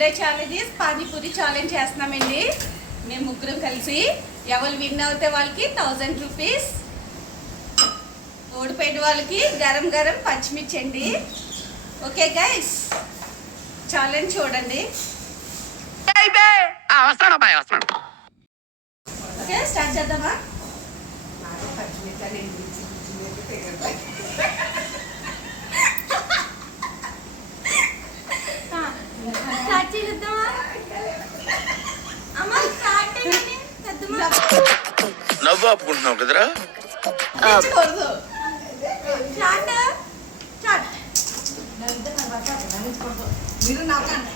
Today challenge panipuri challenge చేస్తున్నామండి. మేము ముగ్గురం కలిసి ఎవరు విన్ అవుతే వాళ్ళకి 1000 రూపీస్, ఓడిపోయిన వాళ్ళకి గరం గరం పచ్చిమిర్చి అండి. ఓకే గైస్, ఛాలెంజ్ చూడండి. ఓకే, స్టార్ట్ చేద్దామా? నవ్వు ఆపుకుంటున్నావు కదరా. మీరు నవ్వండి.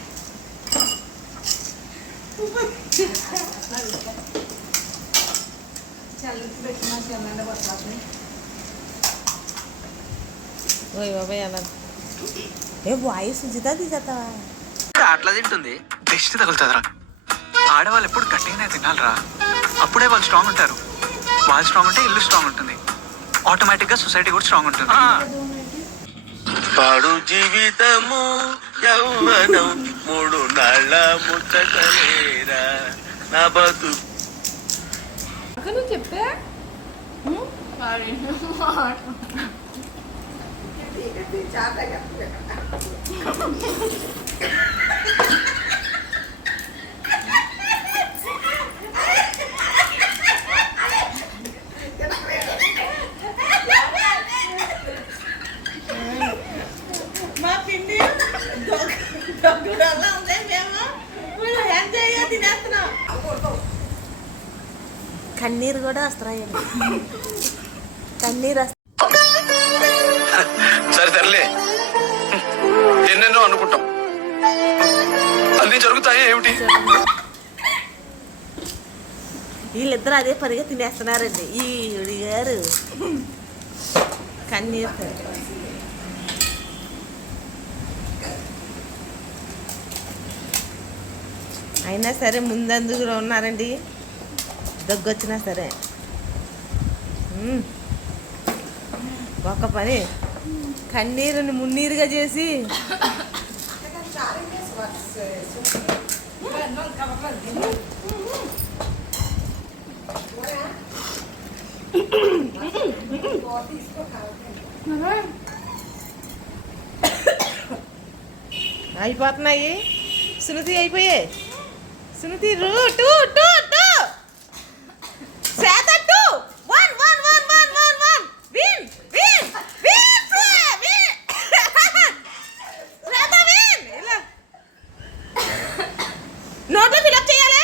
వాయిస్ తీసేస్తావా? అట్లా తింటుంది, దిష్టి తగులుతుందిరా. ఆడవాళ్ళు ఎప్పుడు గట్టిగానే తినాలిరా, అప్పుడే వాళ్ళు స్ట్రాంగ్ ఉంటారు. వాళ్ళు స్ట్రాంగ్ ఉంటే ఇల్లు స్ట్రాంగ్ ఉంటుంది, ఆటోమేటిక్ గా సొసైటీ కూడా స్ట్రాంగ్ ఉంటుంది. పాడు జీవితము యౌవనం 3 నాళ్ళ ముచ్చటలేరా నా బతు. నువ్వు చెప్పా మా పిండి దగ్గరలా ఉంది. మేము ఎంజాయ్గా తినేస్తున్నాం. కన్నీరు కూడా వస్తున్నాయండి. కన్నీరు సరే తరలే, ఎన్నెన్నో అనుకుంటాం, అన్ని జరుగుతాయి ఏమిటి? వీళ్ళిద్దరు అదే పనిగా తినేస్తున్నారండి. ఈ గారు కన్నీరు. అయినా సరే ముందందుకు ఉన్నారండి, దగ్గొచ్చినా సరే. ఒక పని కన్నీరుని మున్నీరుగా చేసి అయిపోతున్నాయి. సునీతి అయిపోయాయి. సునీతి టూ శ్వేత 2 1 1 1 1 1 1 విన్ విన్ విన్ శ్వేత విన్. ఇలా నోట్లో ఫిలప్ చేయాలి,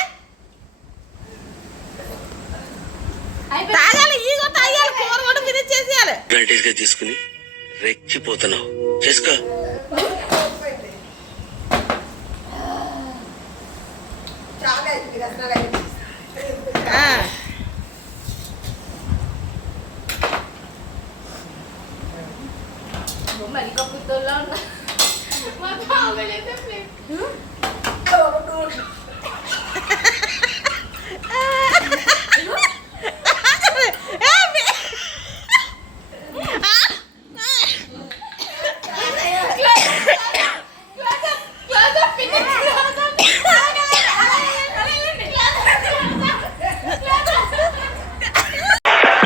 తాగాలి, ఈగో తాగాలి, కూర కూడా ఫినిష్ చేసేయాలి. అడ్వాంటేజ్ గా తీసుకుని రెచ్చిపోతున్నావు. చేసుకో.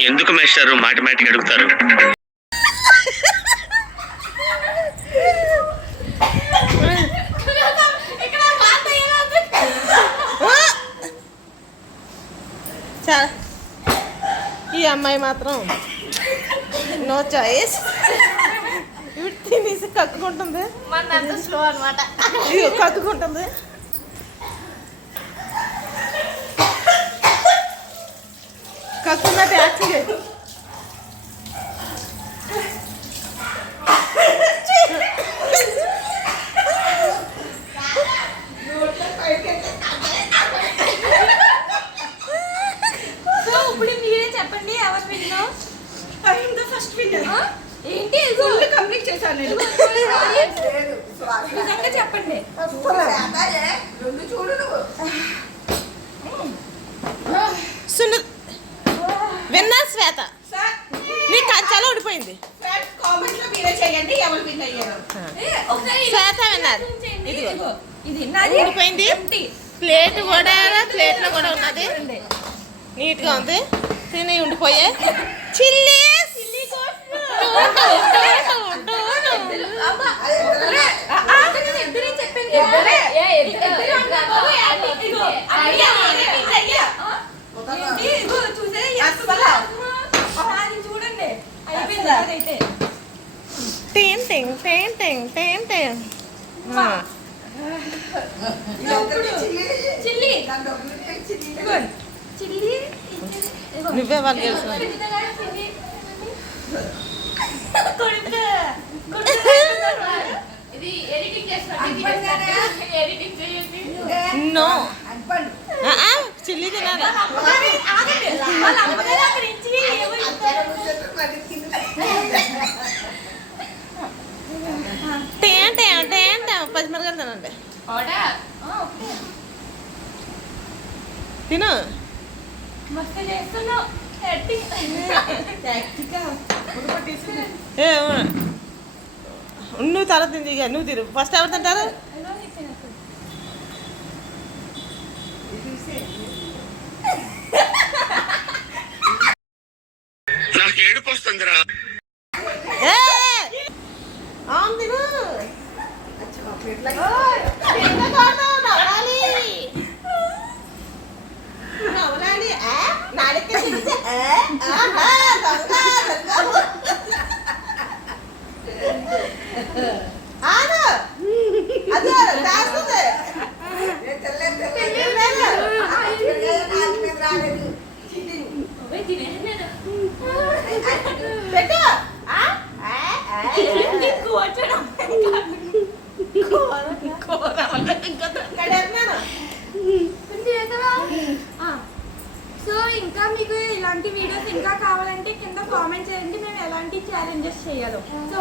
ఎందుకు మేస్టారు మాటిమాటికి అడుగుతారు? ఈ అమ్మాయి మాత్రం నో చాయిస్, ఇవి తినేసి కక్కుకుంటుంది. స్లో అనమాట, కక్కుకుంటుంది. కక్కున్నట్టు యాక్ట్ చేయి. ఇప్పుడు మీరే చెప్పండి ఎవరు విన్నా? ఫస్ట్ విన్నర్ ఏంటి? కంప్లీట్ చేశాను నేను. నిజంగా చెప్పండి. విన్నర్ శ్వేత. నీ కంచాలో ఓడిపోయింది. కామెంట్ లో మీరే చేయండి ఎవరు విన్ అయ్యారు. శ్వేత విన్నర్. ఇదిగో ఇది నాది ఊడిపోయింది. empty. ప్లేట్ కూడా ప్లేట్లో కూడా ఉన్నది, నీట్గా ఉంది. తిని ఉండిపోయే చిల్లీ అబ్బా. ఇద్దరే చెప్పాను కదా. ఇద్దరు అన్నారు బాబు, యాక్టింగ్. ఇదిగో, అయ్యా, అయ్యా. ఏంటి? ఇదిగో చూసారా? అస్సలు. నాది చూడండి, అయిపోయింది అదైతే. టేన్ టెంగ్ టేన్ టెంగ్ టేన్ టెంగ్. చిల్లి ఇదిగో, చిల్లి. నువ్వే వాళ్ళు తెలుసు. ఇది ఎడిటింగ్ చేయండి. నో చిల్లీ తినాలి. టేన్ టేన్ టేన్ టేన్ పచ్చిమిరకాయలు తినండి. తిను. మస్తు చేస్తున్నావు ఏ నువ్వు తర్వాత తింది, ఇక నువ్వు తిరు. ఫస్ట్ ఎవరు తింటారు? నాకు ఏడుపు వస్తుందిరా. ఏ అవును తిను. నవ్వాలి నవ్వాలి. నాలుగు అదే దాస్తుంది. పెట్టు. సో ఇంకా మీకు ఇలాంటి వీడియోస్ ఇంకా కావాలంటే కింద కామెంట్ చేయండి, మేము ఎలాంటి ఛాలెంజెస్ చేయాలో. సో